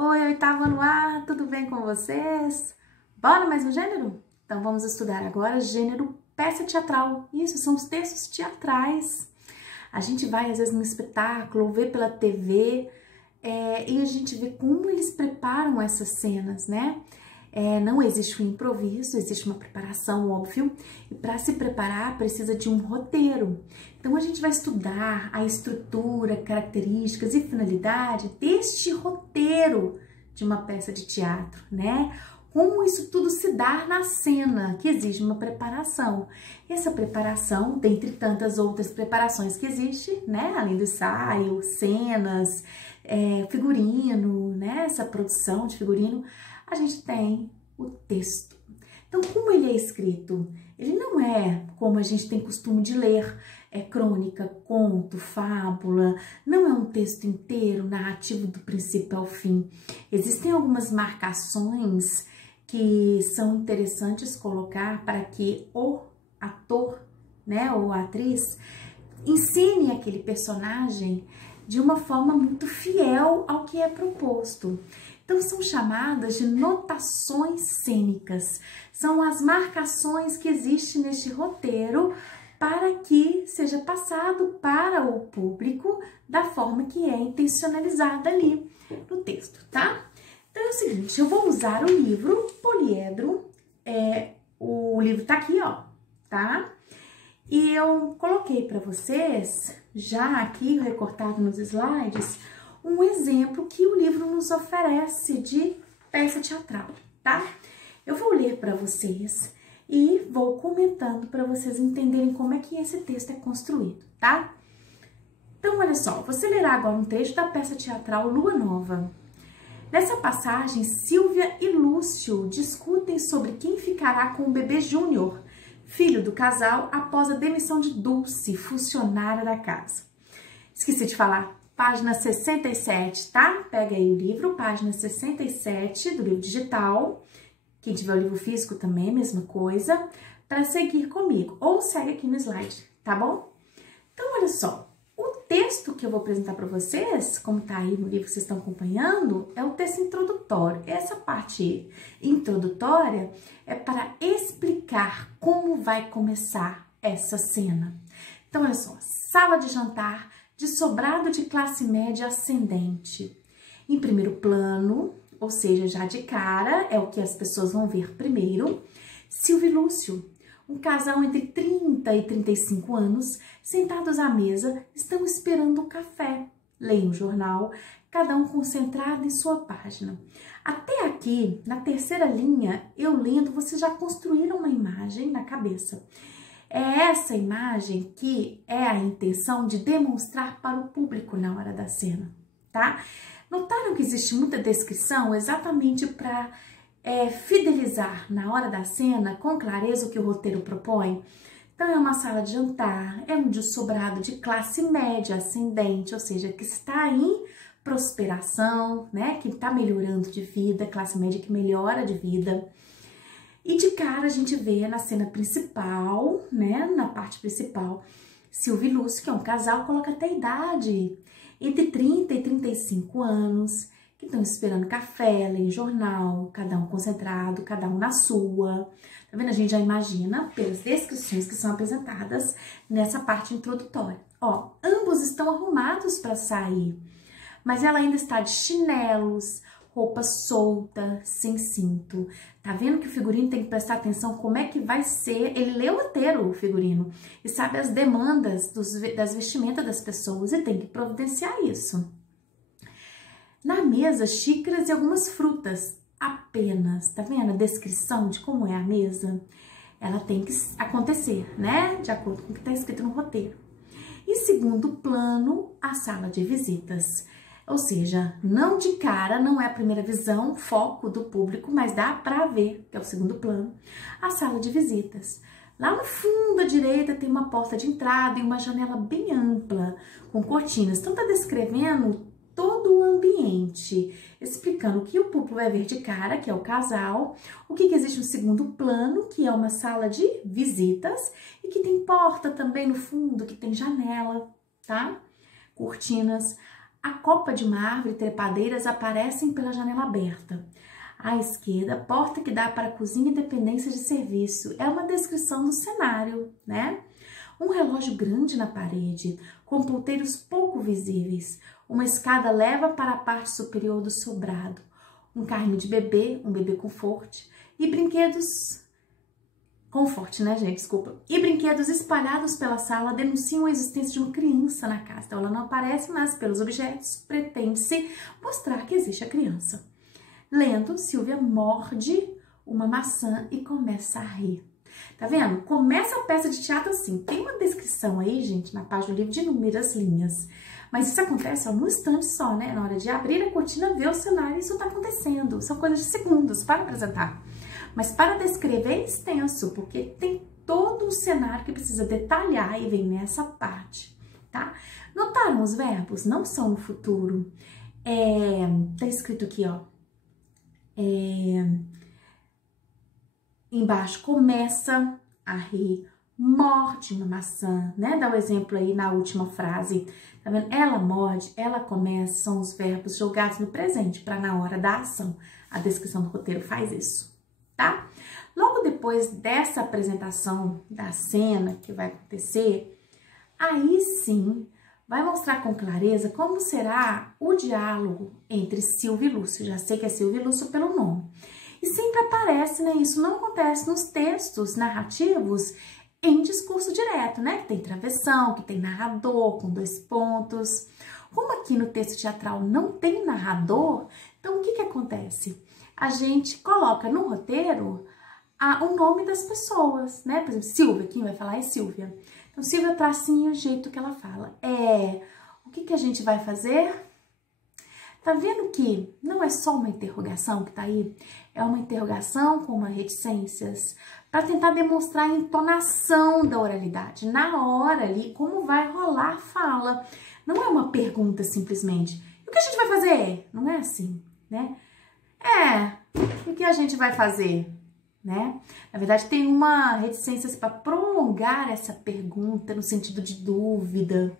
Oi, oitava no ar, tudo bem com vocês? Bora mais um gênero? Então vamos estudar agora gênero peça teatral. Isso, são os textos teatrais. A gente vai às vezes num espetáculo ou vê pela TV e a gente vê como eles preparam essas cenas, né? Não existe um improviso, existe uma preparação, óbvio, e para se preparar precisa de um roteiro. Então a gente vai estudar a estrutura, características e finalidade deste roteiro de uma peça de teatro, né? Como isso tudo se dá na cena, que exige uma preparação. Essa preparação, dentre tantas outras preparações que existe, né? Além do ensaio, cenas, figurino, né? Essa produção de figurino, a gente tem o texto. Então, como ele é escrito? Ele não é como a gente tem costume de ler, crônica, conto, fábula, não é um texto inteiro, narrativo do princípio ao fim. Existem algumas marcações que são interessantes colocar para que o ator, né, ou a atriz, ensine aquele personagem de uma forma muito fiel ao que é proposto. Então, são chamadas de notações cênicas. São as marcações que existem neste roteiro para que seja passado para o público da forma que é intencionalizada ali no texto, tá? Então, é o seguinte, eu vou usar o livro Poliedro. O livro tá aqui, ó, tá? E eu coloquei para vocês, já aqui recortado nos slides, um exemplo que o livro nos oferece de peça teatral, tá? Eu vou ler para vocês e vou comentando para vocês entenderem como é que esse texto é construído, tá? Então, olha só, você lerá agora um trecho da peça teatral Lua Nova. Nessa passagem, Silvia e Lúcio discutem sobre quem ficará com o bebê Júnior, filho do casal, após a demissão de Dulce, funcionária da casa. Esqueci de falar. Página 67, tá? Pega aí o livro, página 67 do livro digital. Quem tiver o livro físico também, mesma coisa, para seguir comigo. Ou segue aqui no slide, tá bom? Então, olha só. O texto que eu vou apresentar para vocês, como tá aí no livro que vocês estão acompanhando, é o texto introdutório. Essa parte introdutória é para explicar como vai começar essa cena. Então, olha só. Sala de jantar de sobrado de classe média ascendente. Em primeiro plano, ou seja, já de cara, é o que as pessoas vão ver primeiro, Silvia e Lúcio, um casal entre 30 e 35 anos, sentados à mesa, estão esperando um café. Leem o jornal, cada um concentrado em sua página. Até aqui, na terceira linha, eu lendo, vocês já construíram uma imagem na cabeça. É essa imagem que é a intenção de demonstrar para o público na hora da cena, tá? Notaram que existe muita descrição exatamente para fidelizar na hora da cena com clareza o que o roteiro propõe? Então, é uma sala de jantar, é um sobrado de classe média ascendente, ou seja, que está em prosperação, né? Que está melhorando de vida, classe média que melhora de vida. E de cara a gente vê na cena principal, né, na parte principal, Silvia e Lúcio, que é um casal, coloca até a idade, entre 30 e 35 anos, que estão esperando café, leem jornal, cada um concentrado, cada um na sua. Tá vendo? A gente já imagina pelas descrições que são apresentadas nessa parte introdutória. Ó, ambos estão arrumados para sair, mas ela ainda está de chinelos, roupa solta, sem cinto. Tá vendo que o figurino tem que prestar atenção como é que vai ser? Ele lê o roteiro, o figurino, e sabe as demandas das vestimentas das pessoas e tem que providenciar isso. Na mesa, xícaras e algumas frutas, apenas. Tá vendo a descrição de como é a mesa? Ela tem que acontecer, né? De acordo com o que tá escrito no roteiro. Em segundo plano, a sala de visitas. Ou seja, não de cara, não é a primeira visão, foco do público, mas dá para ver, que é o segundo plano, a sala de visitas. Lá no fundo à direita tem uma porta de entrada e uma janela bem ampla, com cortinas. Então, tá descrevendo todo o ambiente, explicando o que o público vai ver de cara, que é o casal, o que existe no segundo plano, que é uma sala de visitas, e que tem porta também no fundo, que tem janela, tá? Cortinas. A copa de uma árvore e trepadeiras aparecem pela janela aberta. À esquerda, porta que dá para a cozinha e dependência de serviço. É uma descrição do cenário, né? Um relógio grande na parede, com ponteiros pouco visíveis. Uma escada leva para a parte superior do sobrado. Um carrinho de bebê, um bebê conforte e brinquedos... Conforte, né, gente? Desculpa. E brinquedos espalhados pela sala denunciam a existência de uma criança na casa. Então, ela não aparece, mas pelos objetos pretende-se mostrar que existe a criança. Lendo, Silvia morde uma maçã e começa a rir. Tá vendo? Começa a peça de teatro assim. Tem uma descrição aí, gente, na página do livro de inúmeras linhas. Mas isso acontece no instante só, né? Na hora de abrir a cortina, ver o cenário, isso tá acontecendo. São coisas de segundos para apresentar. Mas para descrever é extenso, porque tem todo um cenário que precisa detalhar e vem nessa parte, tá? Notaram os verbos? Não são no futuro. Tá escrito aqui, ó. Embaixo, começa a rir, morde uma maçã, né? Dá o exemplo aí na última frase. Tá vendo? Ela morde, ela começa, são os verbos jogados no presente para na hora da ação. A descrição do roteiro faz isso, tá? Logo depois dessa apresentação da cena que vai acontecer, aí sim vai mostrar com clareza como será o diálogo entre Silvia e Lúcio. Já sei que é Silvia e Lúcio pelo nome. E sempre aparece, né? Isso não acontece nos textos narrativos em discurso direto, né? Que tem travessão, que tem narrador com 2 pontos. Como aqui no texto teatral não tem narrador, então o que acontece? A gente coloca no roteiro o nome das pessoas, né? Por exemplo, Silvia, quem vai falar é Silvia. Então, Silvia tracinha o jeito que ela fala. O que a gente vai fazer? Tá vendo que não é só uma interrogação que tá aí? É uma interrogação com uma reticências para tentar demonstrar a entonação da oralidade. Na hora ali, como vai rolar a fala. Não é uma pergunta simplesmente. E o que a gente vai fazer? Não é assim, né? O que a gente vai fazer? Né? Na verdade, tem uma reticência para prolongar essa pergunta no sentido de dúvida.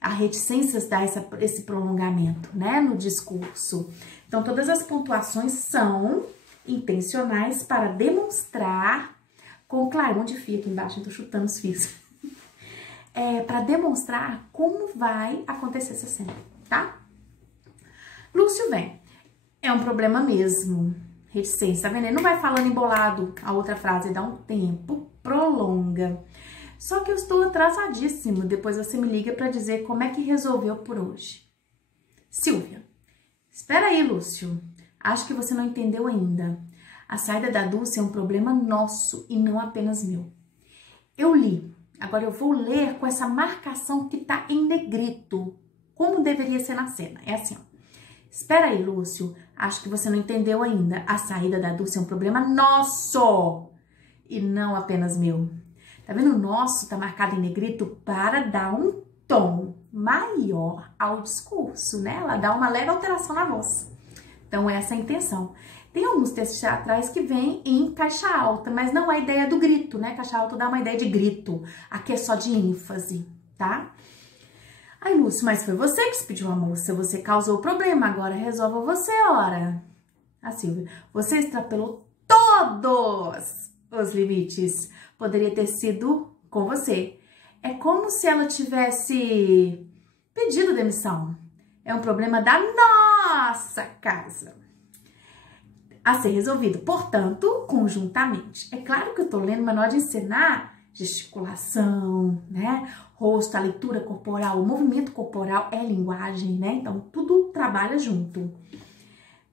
A reticência dá esse prolongamento, né, no discurso. Então, todas as pontuações são intencionais para demonstrar, claro, onde fio aqui embaixo, eu tô chutando os fios. Para demonstrar como vai acontecer essa cena, tá? Lúcio vem. É um problema mesmo. Reticência, tá vendo? Ele não vai falando embolado a outra frase, dá um tempo, prolonga. Só que eu estou atrasadíssimo, depois você me liga para dizer como é que resolveu por hoje. Silvia, espera aí, Lúcio. Acho que você não entendeu ainda. A saída da Dulce é um problema nosso e não apenas meu. Eu li, agora eu vou ler com essa marcação que tá em negrito, como deveria ser na cena. É assim, ó. Espera aí, Lúcio. Acho que você não entendeu ainda. A saída da Dulce é um problema nosso e não apenas meu. Tá vendo? O nosso tá marcado em negrito para dar um tom maior ao discurso, né? Ela dá uma leve alteração na voz. Então, essa é a intenção. Tem alguns textos teatrais que vêm em caixa alta, mas não é a ideia do grito, né? Caixa alta dá uma ideia de grito. Aqui é só de ênfase, tá? Ai, Lúcio, mas foi você que se pediu a moça, você causou o problema, agora resolva você, ora. A Silvia, você extrapolou todos os limites. Poderia ter sido com você. É como se ela tivesse pedido demissão. É um problema da nossa casa a ser resolvido, portanto, conjuntamente. É claro que eu tô lendo manual de ensinar gesticulação, né? Rosto, a leitura corporal, o movimento corporal é linguagem, né? Então, tudo trabalha junto.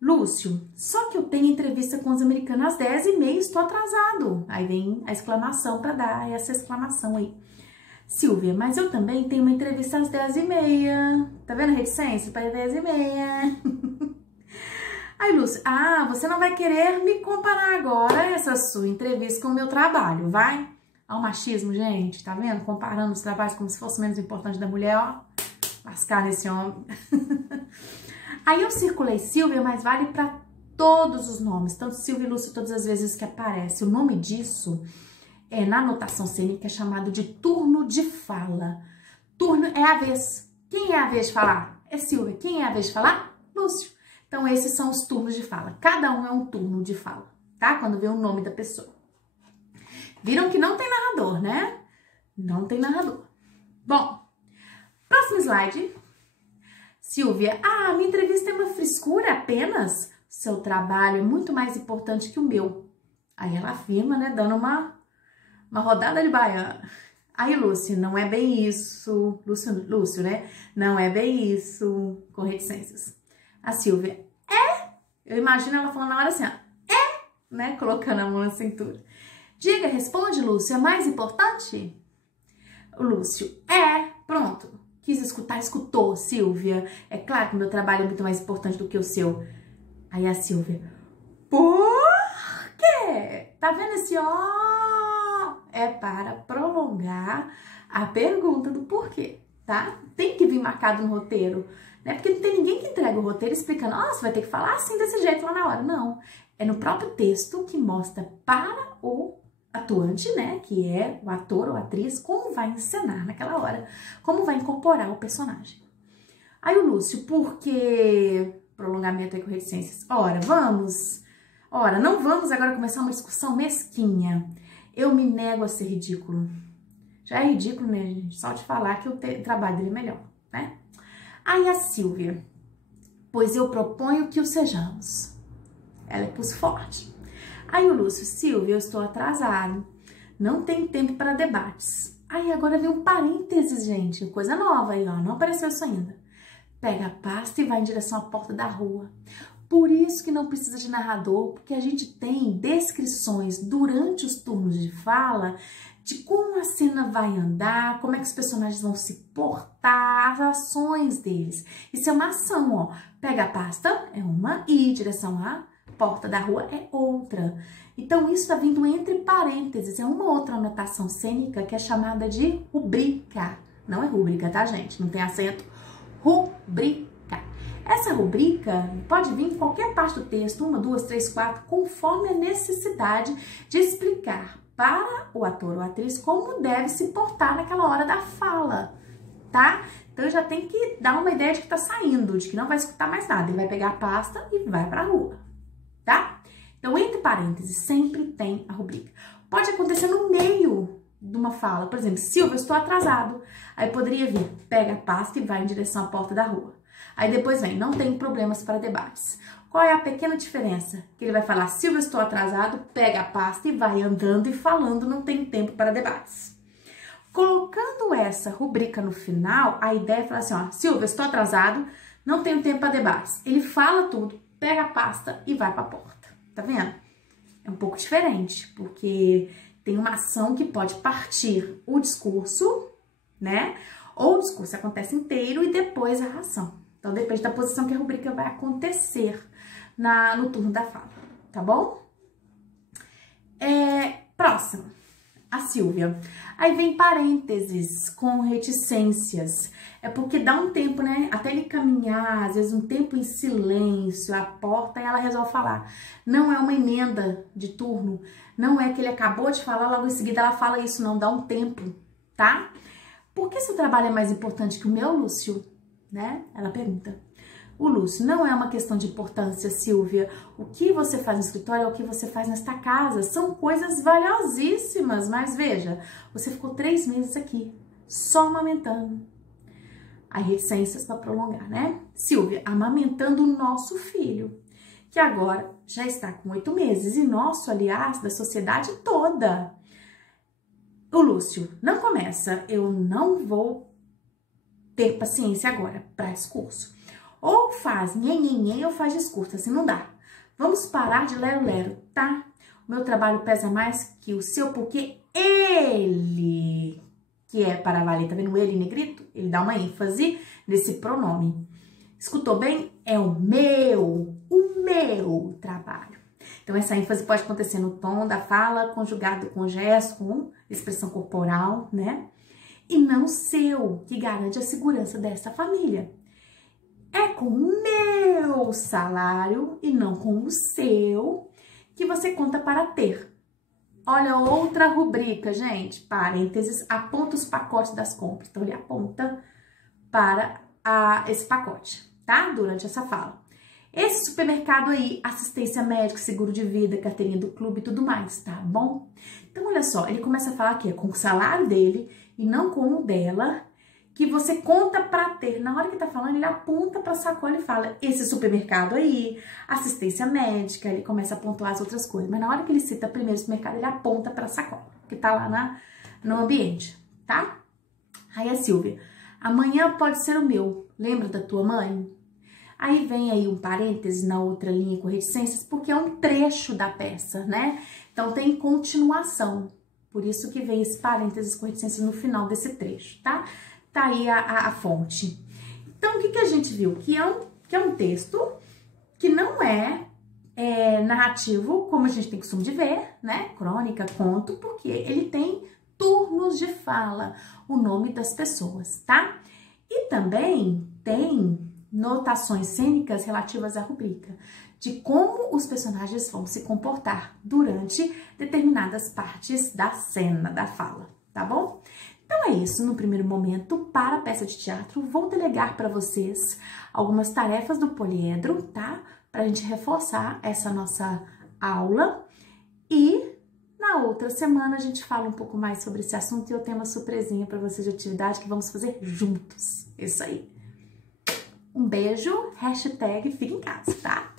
Lúcio, só que eu tenho entrevista com os americanos às 10h30, estou atrasado. Aí vem a exclamação para dar essa exclamação aí. Silvia, mas eu também tenho uma entrevista às 10h30. Tá vendo a reticência? Para 10h30. Aí, Lúcio, você não vai querer me comparar agora essa sua entrevista com o meu trabalho, vai? Ao machismo, gente, tá vendo? Comparando os trabalhos como se fosse menos importante da mulher, ó. Lascar nesse homem. Aí eu circulei Silvia, mas vale para todos os nomes, tanto Silvia e Lúcio todas as vezes que aparece. O nome disso na anotação cênica é chamado de turno de fala. Turno é a vez. Quem é a vez de falar? é Silvia. Quem é a vez de falar? Lúcio. Então, esses são os turnos de fala. Cada um é um turno de fala, tá? Quando vê o nome da pessoa. Viram que não tem narrador, né? Não tem narrador. Bom, próximo slide. Silvia, minha entrevista é uma frescura apenas? Seu trabalho é muito mais importante que o meu. Aí ela afirma, né, dando uma rodada de baiana. Aí, Lúcio, não é bem isso. Lúcio, né? Não é bem isso. Com reticências. A Silvia, eu imagino ela falando na hora assim, ó, né? Colocando a mão na cintura. Diga, responde, Lúcio, é mais importante? O Lúcio, pronto. Quis escutar, escutou, Silvia. É claro que o meu trabalho é muito mais importante do que o seu. Aí a Silvia, por quê? Tá vendo esse ó? É para prolongar a pergunta do porquê, tá? Tem que vir marcado no roteiro, né? Porque não tem ninguém que entrega o roteiro explicando, você vai ter que falar assim, desse jeito lá na hora. Não, é no próprio texto que mostra para o atuante, né, que é o ator ou atriz, como vai encenar naquela hora, como vai incorporar o personagem. Aí o Lúcio, por que prolongamento aí com reticências? Ora, não vamos agora começar uma discussão mesquinha. Eu me nego a ser ridículo. Já é ridículo, né, gente? Só de falar que o trabalho dele é melhor, né? Aí a Silvia, pois eu proponho que o sejamos. Ela é pulso forte. Aí o Lúcio, Silvia, eu estou atrasado. Não tem tempo para debates. Aí agora vem um parênteses, gente. Coisa nova aí, ó. Não apareceu isso ainda. Pega a pasta e vai em direção à porta da rua. Por isso que não precisa de narrador, porque a gente tem descrições durante os turnos de fala de como a cena vai andar, como é que os personagens vão se portar, as ações deles. Isso é uma ação, ó. Pega a pasta, é uma, e direção à porta da rua é outra. Então, isso está vindo entre parênteses, é uma outra anotação cênica que é chamada de rubrica. Não é rúbrica, tá, gente? Não tem acento. Rubrica. Essa rubrica pode vir em qualquer parte do texto, 1, 2, 3, 4, conforme a necessidade de explicar para o ator ou atriz como deve se portar naquela hora da fala, tá? Então, já tem que dar uma ideia de que tá saindo, de que não vai escutar mais nada. Ele vai pegar a pasta e vai pra rua, tá? Então, entre parênteses, sempre tem a rubrica. Pode acontecer no meio de uma fala. Por exemplo, Silvia, eu estou atrasado. Aí poderia vir, pega a pasta e vai em direção à porta da rua. Aí depois vem, não tem problemas para debates. Qual é a pequena diferença? Que ele vai falar, Silvia, eu estou atrasado, pega a pasta e vai andando e falando, não tem tempo para debates. Colocando essa rubrica no final, a ideia é falar assim, ó, Silvia, estou atrasado, não tenho tempo para debates. Ele fala tudo, pega a pasta e vai para a porta. Tá vendo? É um pouco diferente, porque tem uma ação que pode partir o discurso, né? Ou o discurso acontece inteiro e depois a ação. Então, depende da posição que a rubrica vai acontecer no turno da fala, tá bom? Próximo, a Silvia. Aí vem parênteses com reticências. É porque dá um tempo, né? Até ele caminhar, às vezes um tempo em silêncio, a porta, e ela resolve falar. Não é uma emenda de turno, não é que ele acabou de falar, logo em seguida ela fala isso, não, dá um tempo, tá? Por que seu trabalho é mais importante que o meu, Lúcio? Né? Ela pergunta. O Lúcio, não é uma questão de importância, Silvia. O que você faz no escritório é o que você faz nesta casa. São coisas valiosíssimas, mas veja, você ficou 3 meses aqui, só amamentando. Aí reticências para prolongar, né? Silvia, amamentando o nosso filho, que agora já está com 8 meses, e nosso, aliás, da sociedade toda. O Lúcio, não começa, eu não vou ter paciência agora para discurso. Ou faz nhenhenhen ou faz discurso, assim não dá. Vamos parar de lero-lero, tá? O meu trabalho pesa mais que o seu, porque ele, que é para valer, tá vendo ele negrito? Ele dá uma ênfase nesse pronome. Escutou bem? É o meu trabalho. Então, essa ênfase pode acontecer no tom da fala, conjugado com gesto, com expressão corporal, né? E não seu, que garante a segurança dessa família. É com o meu salário e não com o seu que você conta para ter. Olha outra rubrica, gente. Parênteses, aponta os pacotes das compras. Então, ele aponta para esse pacote, tá? Durante essa fala. Esse supermercado aí, assistência médica, seguro de vida, carteirinha do clube e tudo mais, tá bom? Então, olha só, ele começa a falar que é com o salário dele e não com o dela, que você conta pra ter. Na hora que tá falando, ele aponta pra sacola e fala, esse supermercado aí, assistência médica, ele começa a pontuar as outras coisas. Mas na hora que ele cita primeiro o supermercado, ele aponta pra sacola, que tá lá no ambiente, tá? Aí a Silvia, amanhã pode ser o meu, lembra da tua mãe? Aí vem aí um parêntese na outra linha com reticências, porque é um trecho da peça, né? Então tem continuação, por isso que vem esse parênteses com reticências no final desse trecho, tá? Tá aí a fonte. Então o que a gente viu? Que é um texto que não é narrativo, como a gente tem costume de ver, né? Crônica, conto, porque ele tem turnos de fala, o nome das pessoas, tá? E também tem notações cênicas relativas à rubrica, de como os personagens vão se comportar durante determinadas partes da cena, da fala, tá bom? Então é isso, no primeiro momento, para a peça de teatro, vou delegar para vocês algumas tarefas do poliedro, tá? Pra gente reforçar essa nossa aula e na outra semana a gente fala um pouco mais sobre esse assunto e eu tenho uma surpresinha para vocês de atividade que vamos fazer juntos. Isso aí. Um beijo, hashtag fica em casa, tá?